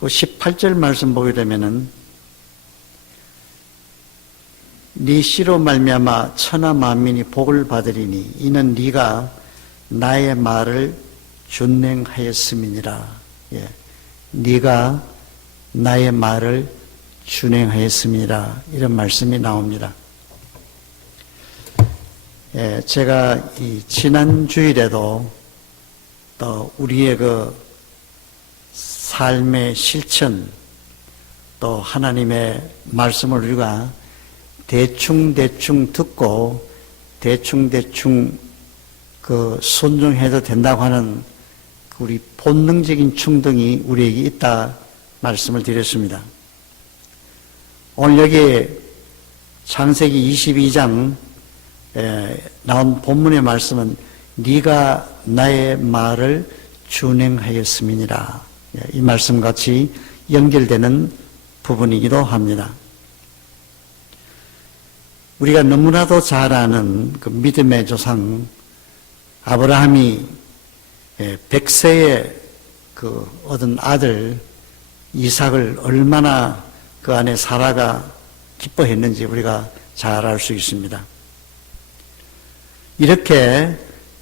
그 18절 말씀 보게 되면은 네 씨로 말미암아 천하 만민이 복을 받으리니 이는 네가 나의 말을 준행하였음이니라. 예. 네가 나의 말을 준행하였음이라. 이런 말씀이 나옵니다. 예, 제가 이 지난 주일에도 또 우리의 그 삶의 실천 또 하나님의 말씀을 우리가 대충 듣고 대충 그 순종해도 된다고 하는 우리 본능적인 충동이 우리에게 있다 말씀을 드렸습니다. 오늘 여기 창세기 22장 나온 본문의 말씀은 네가 나의 말을 준행하였음이니라. 이 말씀같이 연결되는 부분이기도 합니다. 우리가 너무나도 잘 아는 그 믿음의 조상 아브라함이 100세에 그 얻은 아들 이삭을 얼마나 그 안에 사라가 기뻐했는지 우리가 잘 알 수 있습니다. 이렇게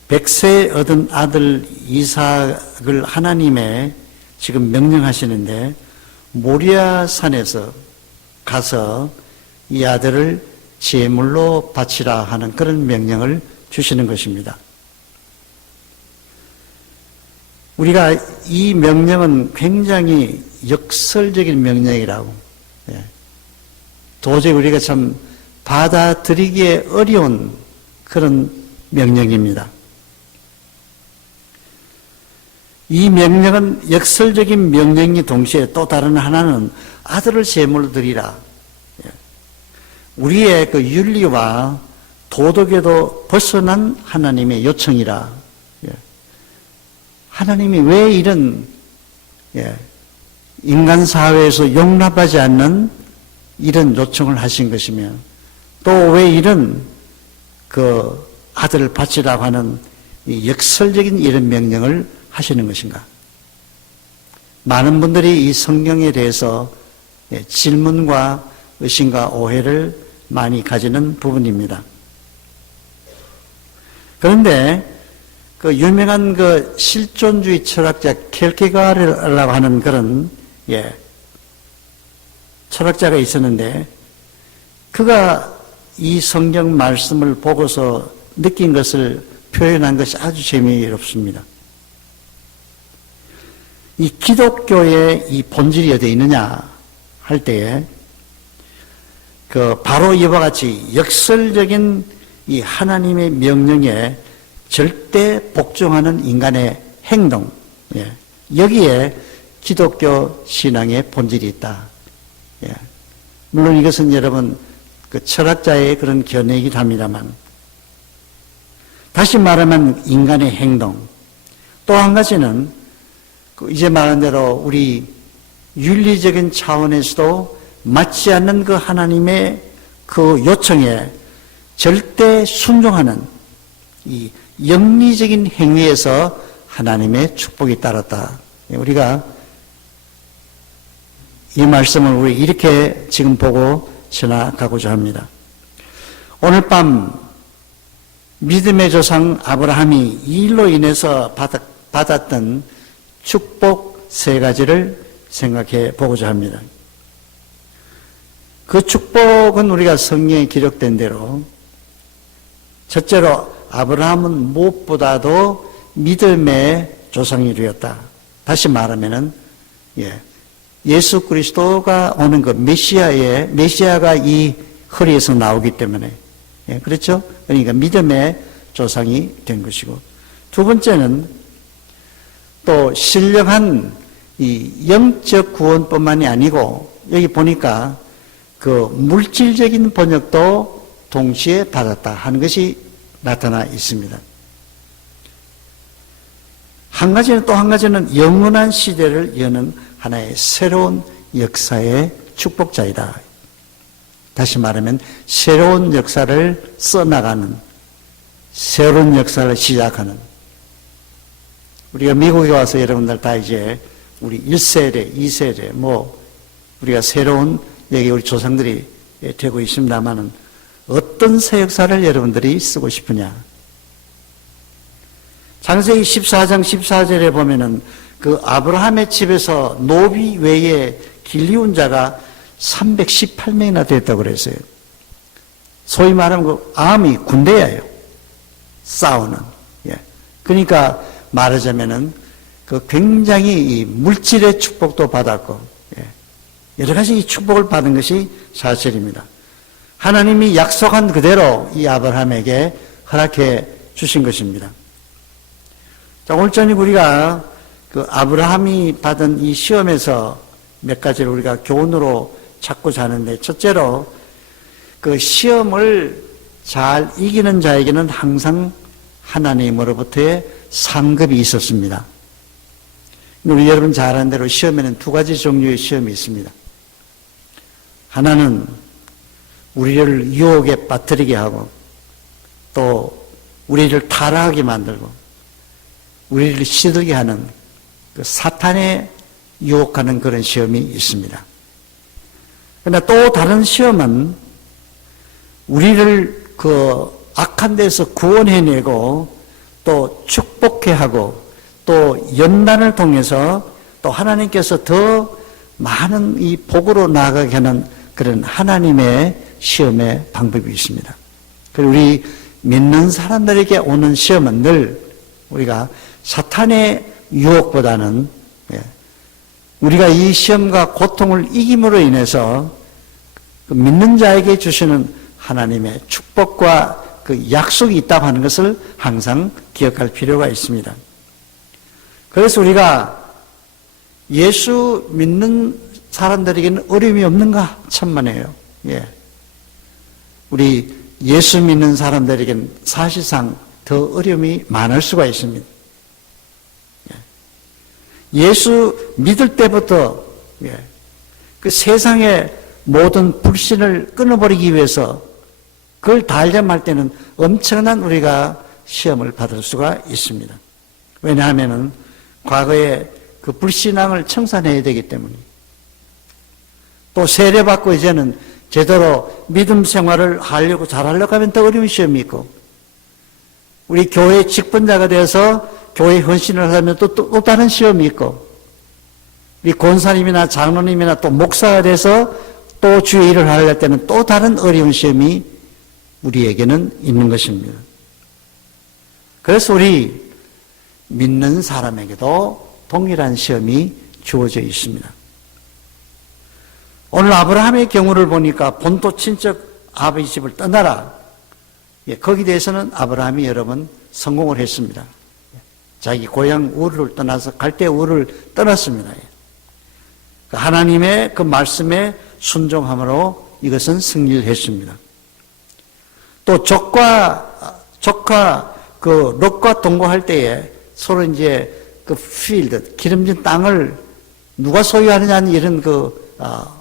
100세에 얻은 아들 이삭을 하나님의 지금 명령하시는데 모리아 산에서 가서 이 아들을 제물로 바치라 하는 그런 명령을 주시는 것입니다. 우리가 이 명령은 굉장히 역설적인 명령이라고, 도저히 우리가 참 받아들이기에 어려운 그런 명령입니다. 이 명령은 역설적인 명령이 동시에 또 다른 하나는 아들을 제물로 드리라. 우리의 그 윤리와 도덕에도 벗어난 하나님의 요청이라. 하나님이 왜 이런 인간 사회에서 용납하지 않는 이런 요청을 하신 것이며 또 왜 이런 그 아들을 바치라고 하는 이 역설적인 이런 명령을 하시는 것인가? 많은 분들이 이 성경에 대해서 질문과 의심과 오해를 많이 가지는 부분입니다. 그런데 그 유명한 그 실존주의 철학자 켈케가르라고 하는 그런 철학자가 있었는데 그가 이 성경 말씀을 보고서 느낀 것을 표현한 것이 아주 재미있습니다. 이 기독교의 이 본질이 어디에 있느냐 할 때에 그 바로 이와 같이 역설적인 이 하나님의 명령에 절대 복종하는 인간의 행동, 여기에 기독교 신앙의 본질이 있다. 물론 이것은 여러분 그 철학자의 그런 견해이긴 합니다만, 다시 말하면 인간의 행동. 또 한 가지는 이제 말한 대로 우리 윤리적인 차원에서도 맞지 않는 그 하나님의 그 요청에 절대 순종하는 이 영리적인 행위에서 하나님의 축복이 따랐다. 우리가 이 말씀을 우리 이렇게 지금 보고 지나가고자 합니다. 오늘 밤 믿음의 조상 아브라함이 이 일로 인해서 받았던 축복 세 가지를 생각해 보고자 합니다. 그 축복은 우리가 성경에 기록된 대로 첫째로 아브라함은 무엇보다도 믿음의 조상이 되었다. 다시 말하면은 예수 그리스도가 오는 그 메시아가 이 허리에서 나오기 때문에 그렇죠? 그러니까 믿음의 조상이 된 것이고, 두 번째는 또 신령한 이 영적 구원뿐만이 아니고 여기 보니까 그 물질적인 번역도 동시에 받았다 하는 것이 나타나 있습니다. 또 한 가지는 영원한 시대를 여는 하나의 새로운 역사의 축복자이다. 다시 말하면 새로운 역사를 써나가는, 새로운 역사를 시작하는. 우리가 미국에 와서 여러분들 다 이제 우리 1세대, 2세대, 뭐, 우리가 새로운 여기 우리 조상들이 되고 있습니다만은 어떤 새 역사를 여러분들이 쓰고 싶으냐? 창세기 14장 14절에 보면은 그 아브라함의 집에서 노비 외에 길리운 자가 318명이나 됐다고 그랬어요. 소위 말하면 그 아미 군대예요. 싸우는. 예. 그러니까 말하자면은 그 굉장히 이 물질의 축복도 받았고, 예. 여러 가지 이 축복을 받은 것이 사실입니다. 하나님이 약속한 그대로 이 아브라함에게 허락해 주신 것입니다. 자, 오늘 저녁 우리가 그 아브라함이 받은 이 시험에서 몇 가지를 우리가 교훈으로 찾고자 하는데, 첫째로 그 시험을 잘 이기는 자에게는 항상 하나님으로부터의 상급이 있었습니다. 우리 여러분 잘 아는 대로 시험에는 두 가지 종류의 시험이 있습니다. 하나는 우리를 유혹에 빠뜨리게 하고 또 우리를 타락하게 만들고 우리를 시들게 하는 그 사탄에 유혹하는 그런 시험이 있습니다. 그러나 또 다른 시험은 우리를 그 악한 데서 구원해내고 또 축복해 하고 또 연단을 통해서 또 하나님께서 더 많은 이 복으로 나아가게 하는 그런 하나님의 시험의 방법이 있습니다. 그리고 우리 믿는 사람들에게 오는 시험은 늘 우리가 사탄의 유혹보다는 우리가 이 시험과 고통을 이김으로 인해서 그 믿는 자에게 주시는 하나님의 축복과 그 약속이 있다고 하는 것을 항상 기억할 필요가 있습니다. 그래서 우리가 예수 믿는 사람들에게는 어려움이 없는가 천만에요. 예. 우리 예수 믿는 사람들에게는 사실상 더 어려움이 많을 수가 있습니다. 예수 믿을 때부터 그 세상의 모든 불신을 끊어버리기 위해서 그걸 달려면 할 때는 엄청난 우리가 시험을 받을 수가 있습니다. 왜냐하면 과거에 그 불신앙을 청산해야 되기 때문에 또 세례받고 이제는 제대로 믿음 생활을 하려고 잘하려고 하면 더 어려운 시험이 있고 우리 교회 직분자가 되어서 교회 헌신을 하면 또 다른 시험이 있고 우리 권사님이나 장로님이나 또 목사가 돼서 또 주의 일을 하려고 때는 또 다른 어려운 시험이 우리에게는 있는 것입니다. 그래서 우리 믿는 사람에게도 동일한 시험이 주어져 있습니다. 오늘 아브라함의 경우를 보니까 본토 친척 아버지 집을 떠나라. 거기에 대해서는 아브라함이 여러 번 성공을 했습니다. 자기 고향 우르를 떠나서 갈대 우르를 떠났습니다. 하나님의 그 말씀에 순종함으로 이것은 승리를 했습니다. 또 조카 그 롯과 동거할 때에 서로 이제 그 필드 기름진 땅을 누가 소유하느냐는 이런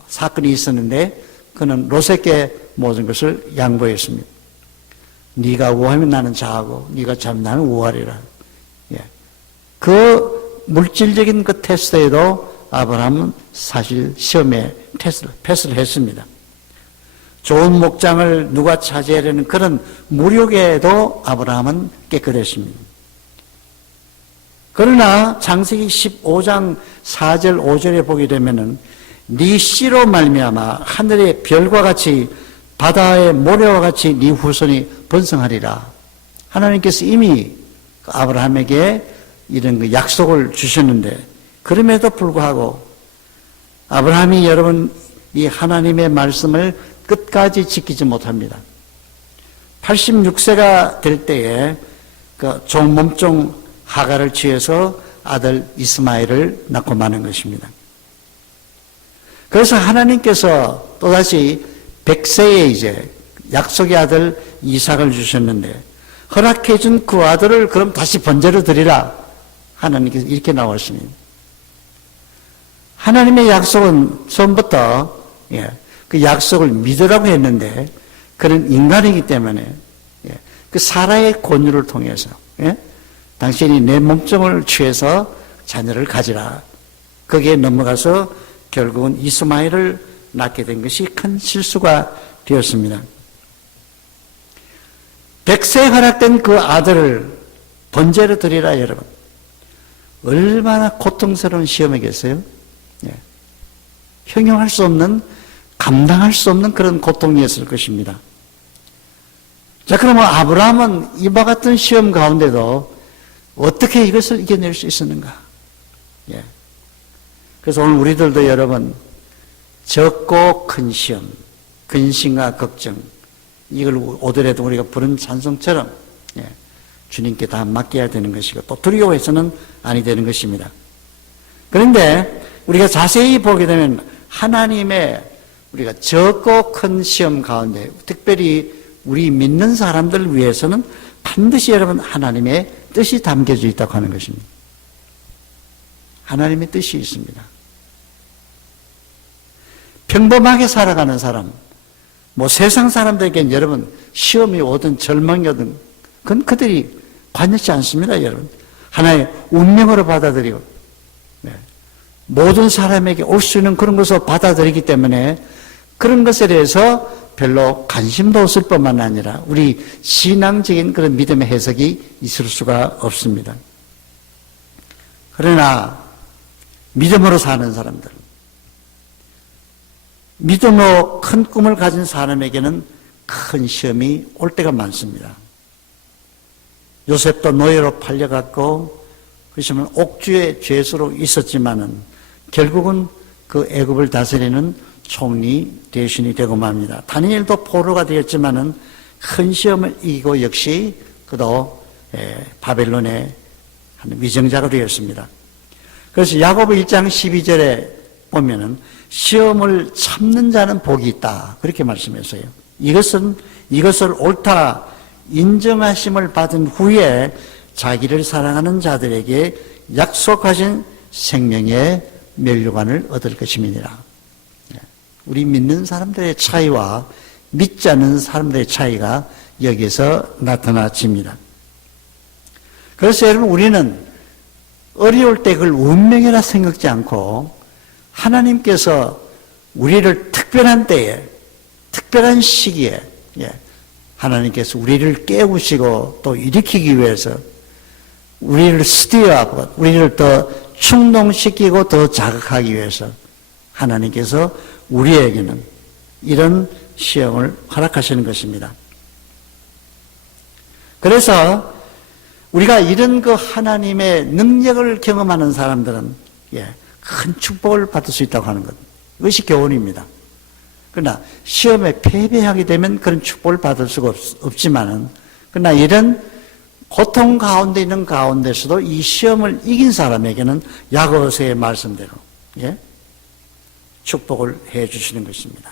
사건이 있었는데 그는 롯에게 모든 것을 양보했습니다. 네가 우하면 나는 좌하고 네가 좌하면 나는 우하리라. 그 물질적인 그 테스트에도 아브라함은 사실 시험에 패스를 했습니다. 좋은 목장을 누가 차지하려는 그런 무력에도 아브라함은 깨끗했습니다. 그러나 창세기 15장 4절 5절에 보게 되면은 네 씨로 말미암아 하늘의 별과 같이 바다의 모래와 같이 네 후손이 번성하리라. 하나님께서 이미 아브라함에게 이런 그 약속을 주셨는데 그럼에도 불구하고 아브라함이 여러분 이 하나님의 말씀을 끝까지 지키지 못합니다. 86세가 될 때에 그 종몸종 하가를 취해서 아들 이스마엘을 낳고 마는 것입니다. 그래서 하나님께서 또다시 100세에 이제 약속의 아들 이삭을 주셨는데 허락해 준 그 아들을 그럼 다시 번제로 드리라. 하나님께서 이렇게 나왔습니다. 하나님의 약속은 처음부터 그 약속을 믿으라고 했는데 그런 인간이기 때문에 그 사라의 권유를 통해서 당신이 내 몸종을 취해서 자녀를 가지라. 거기에 넘어가서 결국은 이스마엘을 낳게 된 것이 큰 실수가 되었습니다. 100세에 허락된 그 아들을 번제로 드리라. 여러분, 얼마나 고통스러운 시험이겠어요? 예. 형용할 수 없는, 감당할 수 없는 그런 고통이었을 것입니다. 자, 그러면 아브라함은 이와 같은 시험 가운데도 어떻게 이것을 이겨낼 수 있었는가? 예. 그래서 오늘 우리들도 여러분, 적고 큰 시험, 근심과 걱정, 이걸 오더라도 우리가 부른 찬송처럼, 예, 주님께 다 맡겨야 되는 것이고, 또 두려워해서는 아니 되는 것입니다. 그런데 우리가 자세히 보게 되면 하나님의 우리가 적고 큰 시험 가운데, 특별히 우리 믿는 사람들을 위해서는 반드시 여러분 하나님의 뜻이 담겨져 있다고 하는 것입니다. 하나님의 뜻이 있습니다. 평범하게 살아가는 사람, 뭐 세상 사람들에게는 여러분 시험이 오든 절망이 오든 그건 그들이 관여치 않습니다. 여러분 하나의 운명으로 받아들이고, 네, 모든 사람에게 올 수 있는 그런 것을 받아들이기 때문에 그런 것에 대해서 별로 관심도 없을 뿐만 아니라 우리 신앙적인 그런 믿음의 해석이 있을 수가 없습니다. 그러나 믿음으로 사는 사람들, 믿음으로 큰 꿈을 가진 사람에게는 큰 시험이 올 때가 많습니다. 요셉도 노예로 팔려갔고, 그렇지만 옥주의 죄수로 있었지만은 결국은 그 애굽을 다스리는 총리 대신이 되고 맙니다. 다니엘도 포로가 되었지만은 큰 시험을 이기고 역시 그도 바벨론의 한 위정자가 되었습니다. 그래서 야고보 1장 12절에 보면은 시험을 참는 자는 복이 있다, 그렇게 말씀했어요. 이것을 옳다 인정하심을 받은 후에 자기를 사랑하는 자들에게 약속하신 생명의 면류관을 얻을 것임이니라. 우리 믿는 사람들의 차이와 믿지 않는 사람들의 차이가 여기에서 나타나집니다. 그래서 여러분, 우리는 어려울 때 그걸 운명이라 생각지 않고 하나님께서 우리를 특별한 때에, 특별한 시기에, 하나님께서 우리를 깨우시고 또 일으키기 위해서 우리를 스티어하고 우리를 더 충동시키고 더 자극하기 위해서 하나님께서 우리에게는 이런 시험을 허락하시는 것입니다. 그래서 우리가 이런 그 하나님의 능력을 경험하는 사람들은 큰 축복을 받을 수 있다고 하는 것, 이것이 교훈입니다. 그러나 시험에 패배하게 되면 그런 축복을 받을 수가 없지만은, 그러나 이런 고통 가운데 있는 가운데서도 이 시험을 이긴 사람에게는 야고보서의 말씀대로 축복을 해 주시는 것입니다.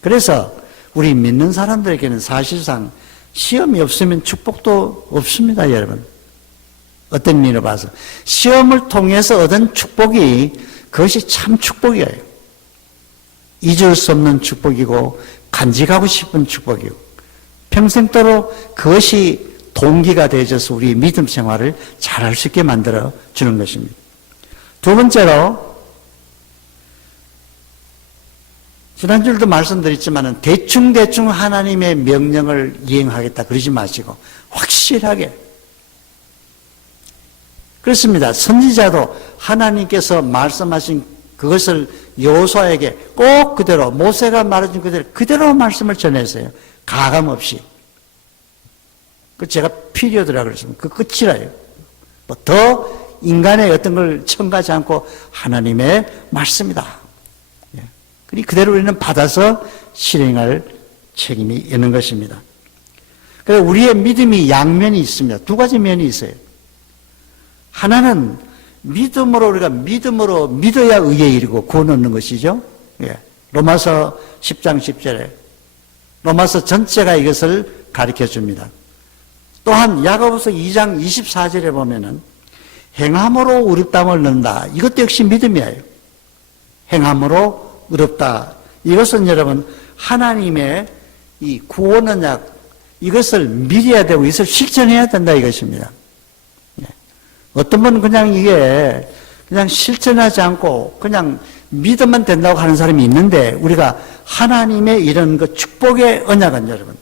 그래서 우리 믿는 사람들에게는 사실상 시험이 없으면 축복도 없습니다, 여러분. 어떤 면으로 봐서 시험을 통해서 얻은 축복이 그것이 참 축복이에요. 잊을 수 없는 축복이고 간직하고 싶은 축복이고 평생도록 그것이 동기가 되어져서 우리 믿음 생활을 잘할 수 있게 만들어 주는 것입니다. 두 번째로, 지난주에도 말씀드렸지만 대충 하나님의 명령을 이행하겠다 그러지 마시고 확실하게, 그렇습니다. 선지자도 하나님께서 말씀하신 그것을 여호수아에게 꼭 그대로, 모세가 말해준 그대로 말씀을 전했어요. 가감 없이. 그 제가 피리어드라 그랬습니다. 그 끝이라요. 뭐 더 인간의 어떤 걸 첨가하지 않고 하나님의 말씀이다. 그대로 우리는 받아서 실행할 책임이 있는 것입니다. 그래서 우리의 믿음이 양면이 있습니다. 두 가지 면이 있어요. 하나는 믿음으로, 우리가 믿음으로 믿어야 의에 이르고 구원 얻는 것이죠. 로마서 10장 10절에 로마서 전체가 이것을 가르쳐 줍니다. 또한 야고보서 2장 24절에 보면은 행함으로 의롭다함을 얻는다. 이것도 역시 믿음이에요. 행함으로 의롭다. 이것은 여러분 하나님의 이 구원 언약, 이것을 믿어야 되고 이것을 실천해야 된다 이것입니다. 어떤 분은 그냥 이게 그냥 실천하지 않고 그냥 믿으면 된다고 하는 사람이 있는데, 우리가 하나님의 이런 그 축복의 언약은 여러분,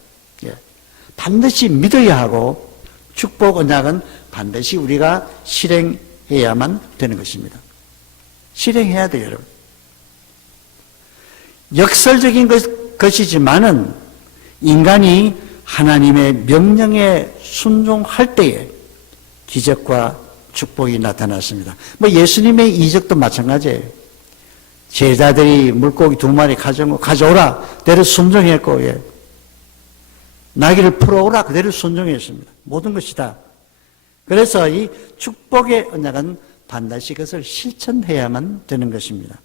반드시 믿어야 하고, 축복 언약은 반드시 우리가 실행해야만 되는 것입니다. 실행해야 돼요, 여러분. 역설적인 것이지만은 인간이 하나님의 명령에 순종할 때에 기적과 축복이 나타났습니다. 뭐 예수님의 이적도 마찬가지예요. 제자들이 물고기 2마리 가져오라. 그대로 순종했고, 나귀를 풀어오라. 그대로 순종했습니다. 모든 것이 다. 그래서 이 축복의 언약은 반드시 그것을 실천해야만 되는 것입니다.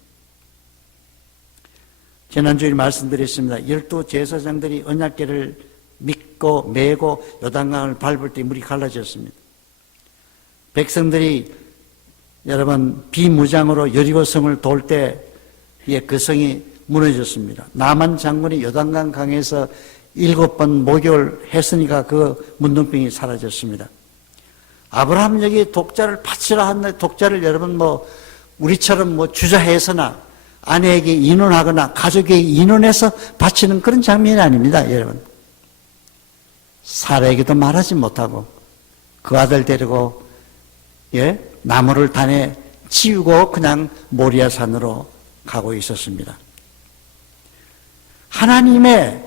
지난주에 말씀드렸습니다. 12 제사장들이 언약궤를 믿고 메고 요단강을 밟을 때 물이 갈라졌습니다. 백성들이 여러분 비무장으로 여리고성을 돌 때 그 성이 무너졌습니다. 나만 장군이 요단강 강에서 7번 목욕을 했으니까 그 문둥병이 사라졌습니다. 아브라함 여기 독자를 바치라 한데, 독자를 여러분 우리처럼 주자해서나 아내에게 인원하거나 가족에게 인원해서 바치는 그런 장면이 아닙니다, 여러분. 사라에게도 말하지 못하고 그 아들 데리고 나무를 단에 치우고 그냥 모리아 산으로 가고 있었습니다. 하나님의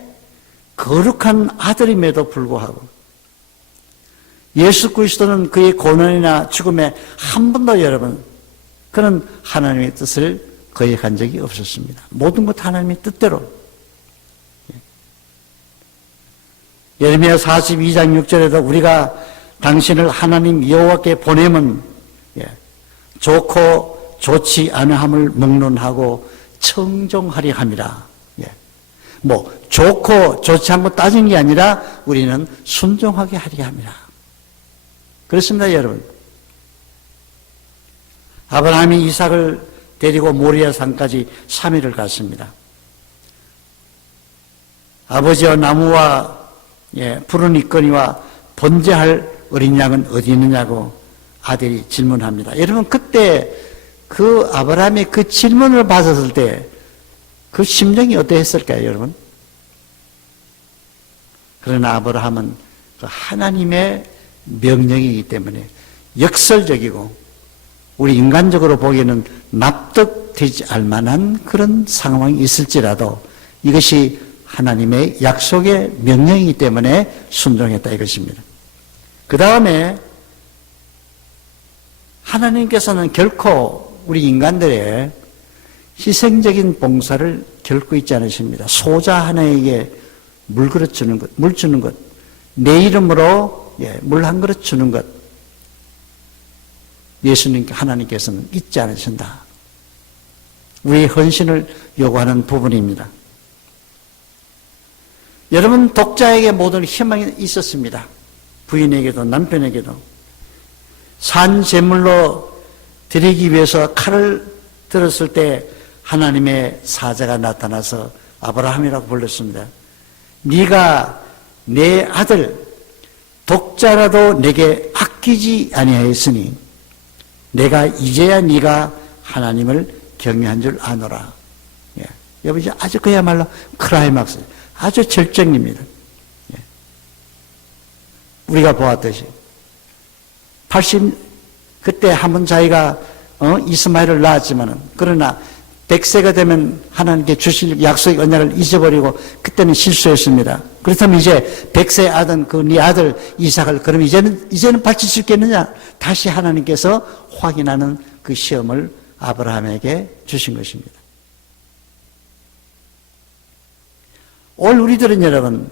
거룩한 아들임에도 불구하고 예수 그리스도는 그의 고난이나 죽음에 한 번도 여러분 그는 하나님의 뜻을 거역한 적이 없었습니다. 모든 것 하나님의 뜻대로. 예레미야 42장 6절에도 우리가 당신을 하나님 여호와께 보내면 좋고 좋지 않으함을 묵론하고 청종하리 함이라. 좋고 좋지 않고 따진 게 아니라 우리는 순종하게 하리 함이라. 그렇습니다, 여러분. 아브라함이 이삭을 데리고 모리아 산까지 3일을 갔습니다. 아버지와 나무와 푸른 이끌이와 번제할 어린 양은 어디 있느냐고 아들이 질문합니다. 여러분, 그때 그 아브라함의 그 질문을 받았을 때 그 심정이 어떠했을까요, 여러분? 그러나 아브라함은 그 하나님의 명령이기 때문에 역설적이고 우리 인간적으로 보기에는 납득되지 않을 만한 그런 상황이 있을지라도 이것이 하나님의 약속의 명령이기 때문에 순종했다 이것입니다. 그 다음에 하나님께서는 결코 우리 인간들의 희생적인 봉사를 결코 잊지 않으십니다. 소자 하나에게 물 그릇 주는 것, 물 주는 것, 내 이름으로 물 한 그릇 주는 것, 예수님께 하나님께서는 잊지 않으신다. 우리의 헌신을 요구하는 부분입니다. 여러분, 독자에게 모든 희망이 있었습니다. 부인에게도 남편에게도. 산 제물로 드리기 위해서 칼을 들었을 때 하나님의 사자가 나타나서 아브라함이라고 불렀습니다. 네가 내 아들 독자라도 내게 아끼지 아니하였으니 내가 이제야 네가 하나님을 경외한 줄 아노라. 여러분, 아주 그야말로 클라이막스, 아주 절정입니다. 우리가 보았듯이 그때 한번 자기가 이스마엘을 낳았지만은, 그러나 100세가 되면 하나님께 주실 약속의 언약을 잊어버리고 그때는 실수했습니다. 그렇다면 이제 100세 아들, 네 아들 이삭을 그럼 이제는 바칠 수 있겠느냐? 다시 하나님께서 확인하는 그 시험을 아브라함에게 주신 것입니다. 오늘 우리들은 여러분,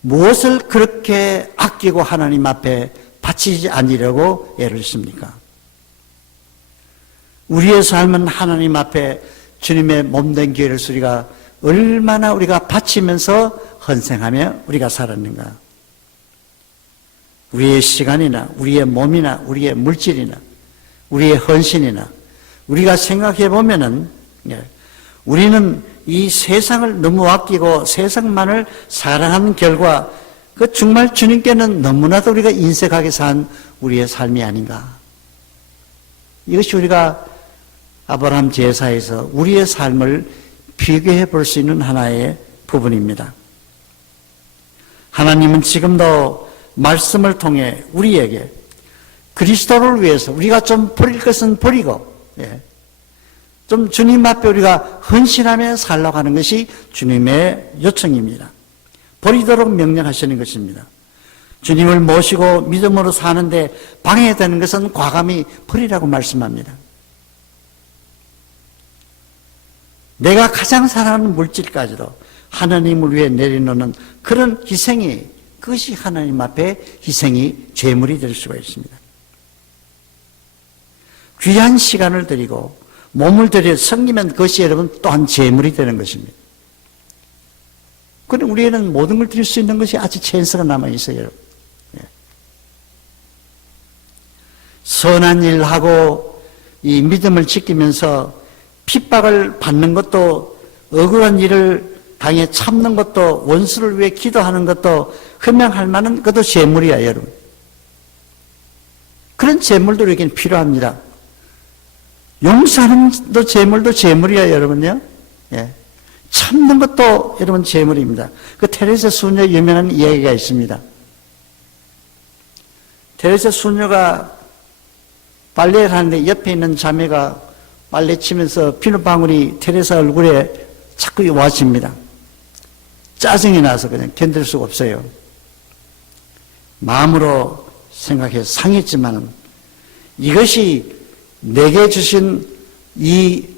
무엇을 그렇게 아끼고 하나님 앞에 바치지 않으려고 애를 씁니까? 우리의 삶은 하나님 앞에 주님의 몸된 교회를 우리가 얼마나 우리가 바치면서 헌생하며 우리가 살았는가? 우리의 시간이나 우리의 몸이나 우리의 물질이나 우리의 헌신이나 우리가 생각해 보면은 우리는 이 세상을 너무 아끼고 세상만을 사랑하는 결과 그 정말 주님께는 너무나도 우리가 인색하게 산 우리의 삶이 아닌가? 이것이 우리가 아브라함 제사에서 우리의 삶을 비교해 볼 수 있는 하나의 부분입니다. 하나님은 지금도 말씀을 통해 우리에게 그리스도를 위해서 우리가 좀 버릴 것은 버리고, 좀 주님 앞에 우리가 헌신하며 살라고 하는 것이 주님의 요청입니다. 버리도록 명령하시는 것입니다. 주님을 모시고 믿음으로 사는데 방해되는 것은 과감히 버리라고 말씀합니다. 내가 가장 사랑하는 물질까지도 하나님을 위해 내려놓는 그런 희생이, 그것이 하나님 앞에 희생이 죄물이 될 수가 있습니다. 귀한 시간을 드리고 몸을 들여 섬기면 그것이 여러분 또한 죄물이 되는 것입니다. 그런데 우리에는 모든 걸 드릴 수 있는 것이 아직 찬스가 남아있어요, 여러분. 선한 일하고 이 믿음을 지키면서 핍박을 받는 것도, 억울한 일을 당해 참는 것도, 원수를 위해 기도하는 것도 흠양할 만한 것도 재물이야, 여러분. 그런 재물도 우리에게는 필요합니다. 용서하는 것도 재물도 재물이야, 여러분요. 참는 것도 여러분 재물입니다. 그 테레사 수녀 유명한 이야기가 있습니다. 테레사 수녀가 빨래를 하는데 옆에 있는 자매가 빨래 치면서 비눗방울이 테레사 얼굴에 자꾸 와집니다. 짜증이 나서 그냥 견딜 수가 없어요. 마음으로 생각해서 상했지만 이것이 내게 주신 이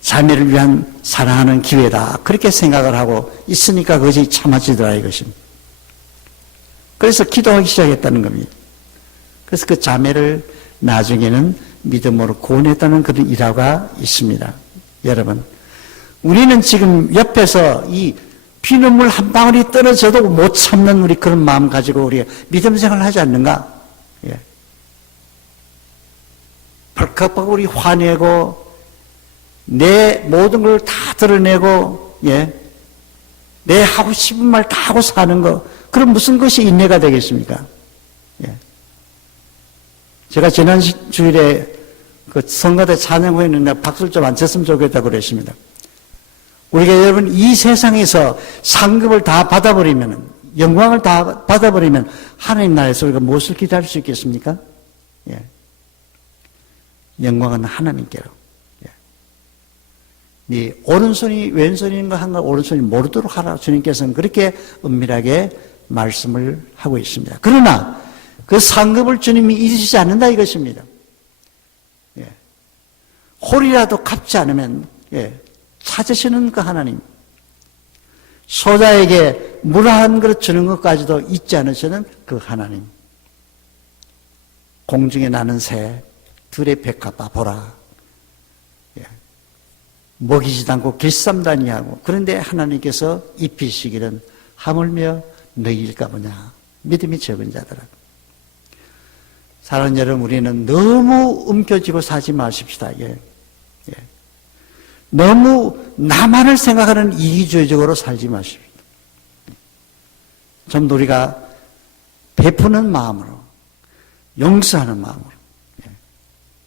자매를 위한 사랑하는 기회다, 그렇게 생각을 하고 있으니까 그것이 참아지더라, 이것입니다. 그래서 기도하기 시작했다는 겁니다. 그래서 그 자매를 나중에는 믿음으로 구원했다는 그런 일화가 있습니다. 여러분, 우리는 지금 옆에서 이 피눈물 한 방울이 떨어져도 못 참는 우리 그런 마음 가지고 우리 믿음 생활을 하지 않는가? 벌컥벌컥 우리 화내고 내 모든 걸 다 드러내고, 내 하고 싶은 말 다 하고 사는 거, 그럼 무슨 것이 인내가 되겠습니까? 제가 지난 주일에 그 성가대 찬양 후에 있는데 박수를 좀 안 쳤으면 좋겠다고 그랬습니다. 우리가 여러분 이 세상에서 상급을 다 받아버리면, 영광을 다 받아버리면 하나님 나라에서 우리가 무엇을 기대할 수 있겠습니까? 영광은 하나님께로. 네 오른손이 왼손인가 한가 오른손이 모르도록 하라, 주님께서는 그렇게 은밀하게 말씀을 하고 있습니다. 그러나 그 상급을 주님이 잊으시지 않는다, 이것입니다. 홀이라도 갚지 않으면 찾으시는 그 하나님, 소자에게 물 한 그릇 주는 것까지도 잊지 않으시는 그 하나님, 공중에 나는 새 들의 백합화 보라, 먹이지도 않고 길쌈도 아니하고, 그런데 하나님께서 입히시기는 하물며 너희일까 보냐, 믿음이 적은 자들아. 사랑하는 여러분, 우리는 너무 움켜쥐고 사지 마십시다. 너무 나만을 생각하는 이기주의적으로 살지 마십시다. 좀 더 우리가 베푸는 마음으로, 용서하는 마음으로.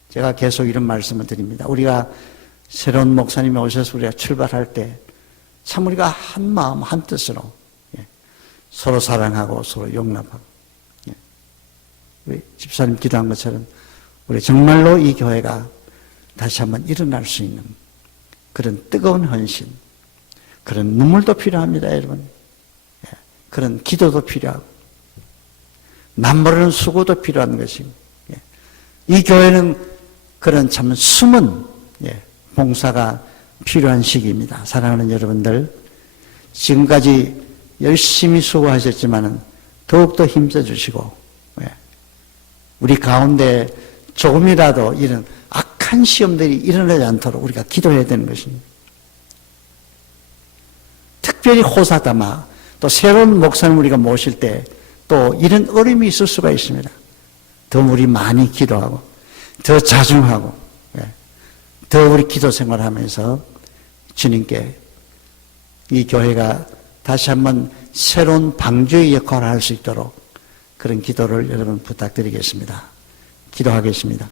제가 계속 이런 말씀을 드립니다. 우리가 새로운 목사님이 오셔서 우리가 출발할 때 참 우리가 한 마음 한 뜻으로 서로 사랑하고 서로 용납하고, 우리 집사님 기도한 것처럼 우리 정말로 이 교회가 다시 한번 일어날 수 있는 그런 뜨거운 헌신, 그런 눈물도 필요합니다, 여러분. 그런 기도도 필요하고 남모르는 수고도 필요한 것이고, 이 교회는 그런 참 숨은 봉사가 필요한 시기입니다. 사랑하는 여러분들, 지금까지 열심히 수고하셨지만 더욱더 힘써 주시고, 우리 가운데 조금이라도 이런 악한 시험들이 일어나지 않도록 우리가 기도해야 되는 것입니다. 특별히 호사다마 또 새로운 목사님 우리가 모실 때 또 이런 어려움이 있을 수가 있습니다. 더 우리 많이 기도하고 더 자중하고 더 우리 기도 생활하면서 주님께 이 교회가 다시 한번 새로운 방주의 역할을 할 수 있도록 그런 기도를 여러분 부탁드리겠습니다. 기도하겠습니다.